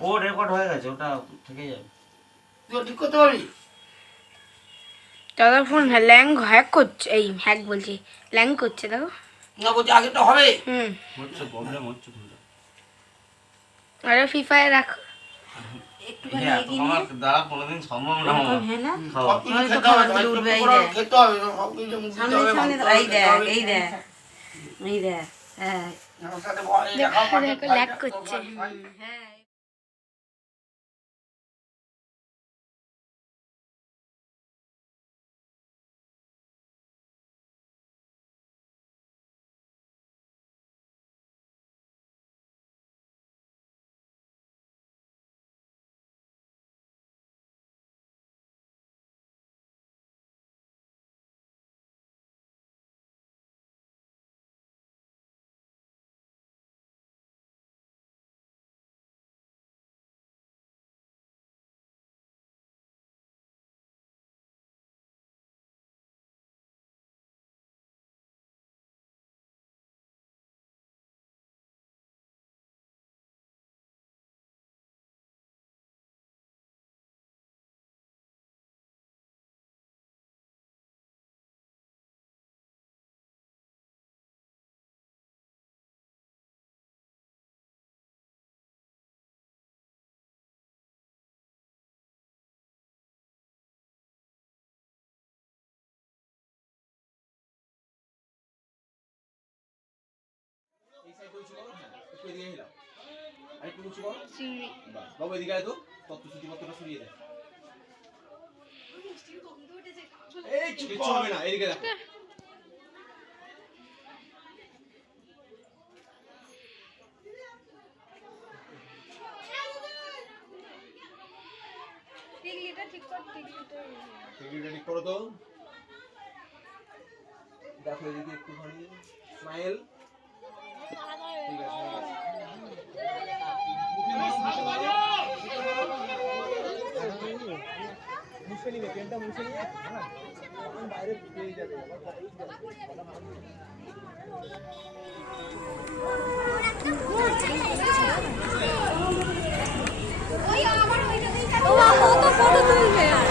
ও record হয়ে গেছে ওটা থেকে যাবে। ঠিক করতে পারবি? দাদা ফোন ল্যাং হ্যাক করছে এই হ্যাক বলছি ল্যাং করছে দেখো। না বলছি তো হবে। হচ্ছে প্রবলেম হচ্ছে আরে ফ্রি ফায়ার রাখো। আমার দ্বারা কোনোদিন সম্ভব না। আমার দেখ এই দেখ হ্যাঁ আমার সাথে বল, এই দেখাও, দেখো দেখো ভাই, ল্যাগ ভাই, করছে ভাই, ভাই। হুম, হ্যাঁ চিংড়ি বাবু এদিকে আয় তো তত্ত্বসূচিপত্রটা সরিয়ে দেয় এই কিচ্ছু হবে না এদিকে দেখো। বাইরে পেয়ে যাবে ফটো তুলবে কালকে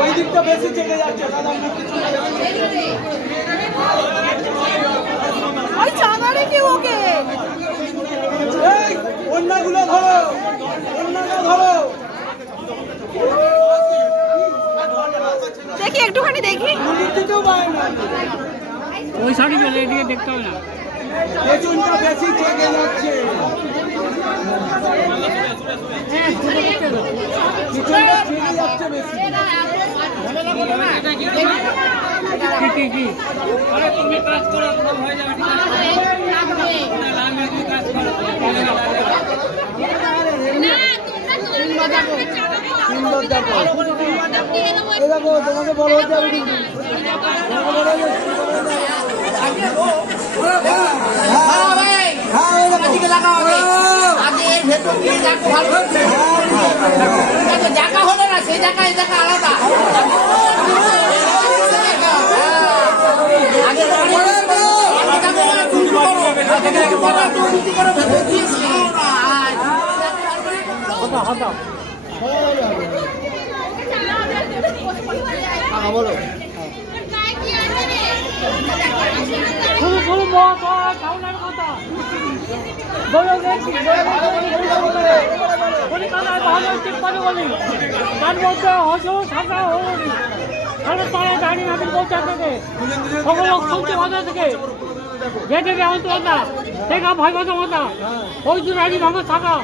ওই দিকটা বেশি চেপে যাচ্ছে দাদা। ওই চাঁদারে কি ওকে? এই অন্যগুলো ধরো অন্যটা ধরো। দেখি একটুখানি দেখি। ওই চলে দেখতে হবে না। পেছনটা বেশি চেপে যাচ্ছে। পিছনটা চেপে যাচ্ছে বেশি। তুমি কাজ করো হয়ে যাবে তোমাকে বড় হতে হবে হয়ে হয়ে। হ্যাঁ, জায়গা হলো না সেই বলো বলি তার মধ্যে হজু সাজা হরি তাহলে তারা দাঁড়িয়ে আমি পৌঁছা থেকে সকল শুনছে ভাষা থেকে যে দেবে আমি তো না দেখা ভয় কথা মাতা ওই দু রাজি ভাঙা থাকা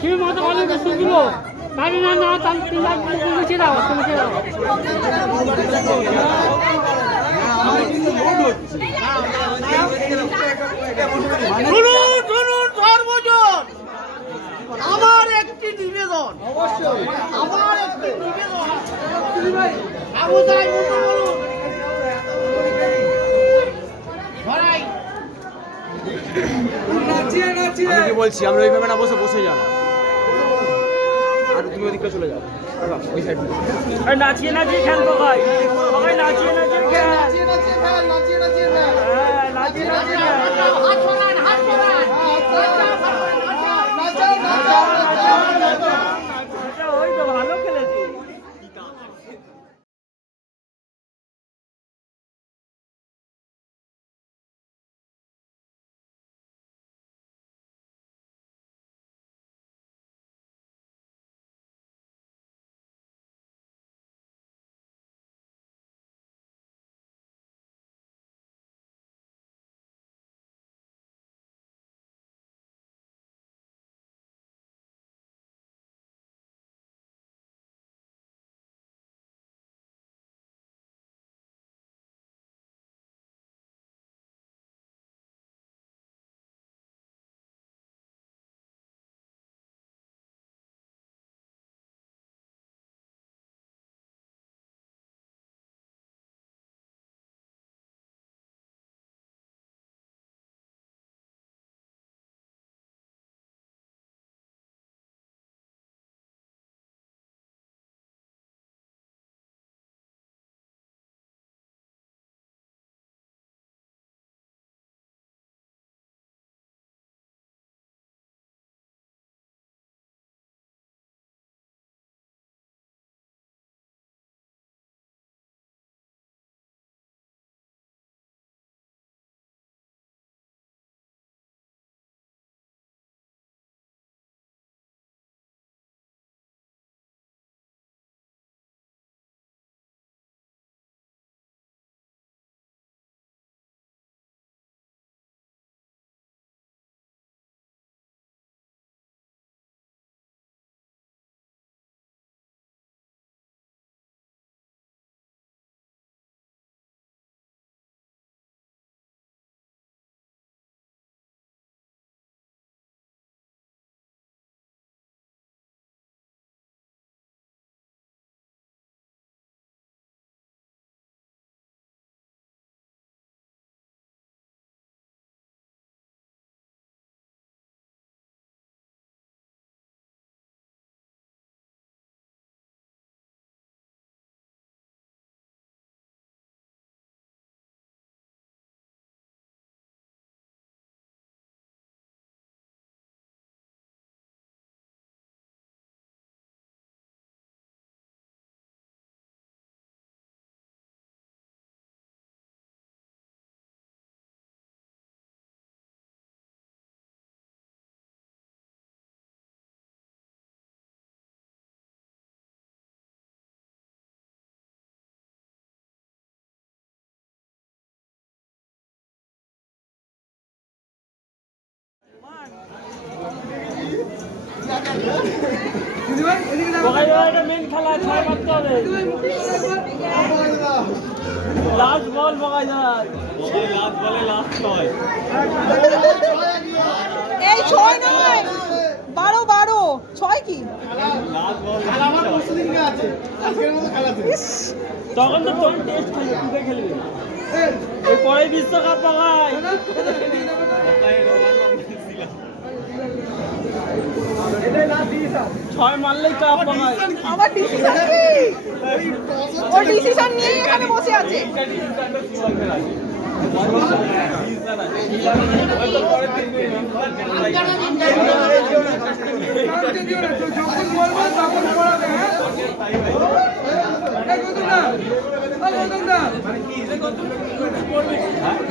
তুমি মাথা ভালো শুনছিল দাঁড়িয়ে না তার তিন লাখ তুমি আমার একটি নিবেদন বলছি, আমরা ওইভাবে না বসে বসে যান। আর তুমি ওদিকটা চলে যাও। ওই সাইড নাচিয়ে নাচিয়ে খেলব ভাই। সবাই নাচিয়ে নাচিয়ে খেল। নাচিয়ে নাচিয়ে ফেল নাচিয়ে নাচিয়ে ফেল হ্যাঁ নাচিয়ে নাচিয়ে খেল। হাত ছড়ান হাত ছড়ান নাচাও নাচাও নাচাও নাচাও। আচ্ছা, ওই তো ভালো খেলা। লাস্ট বল দেওয়া লাস্ট বলে লাস্ট ছয় এই ছয় নয় বারো বারো ছয় কি তখন তো তোর টেস্ট খেলবে তুই খেলবি পরে বিশ্বকাপ বগাই ছয় মারলেই বগাই আমার ডিসিশন কি? ও ডিসিশন নিয়েই এখানে বসে আছে।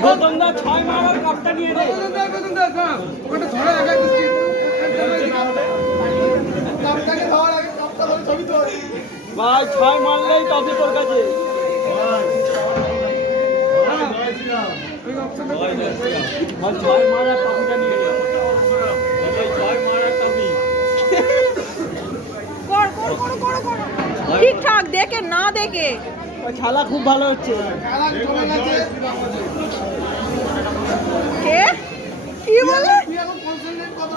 গৌতম দা ছয় মারার কাপটা নিয়ে নে। ভাই ছয় মারলেই টপি তোর কাছে। ছয় টপিটা নিয়ে ছয় টপি ঠিকঠাক দেখে না দেখে। ছালা খুব ভালো হচ্ছে। কে? কি বলে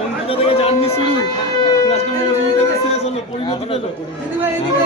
পঞ্চিকা থেকে জার্নি শুরু আজকে মৌসুমি থেকে শেষ হলো পরিণতি পেল। দিদিভাই এদিকে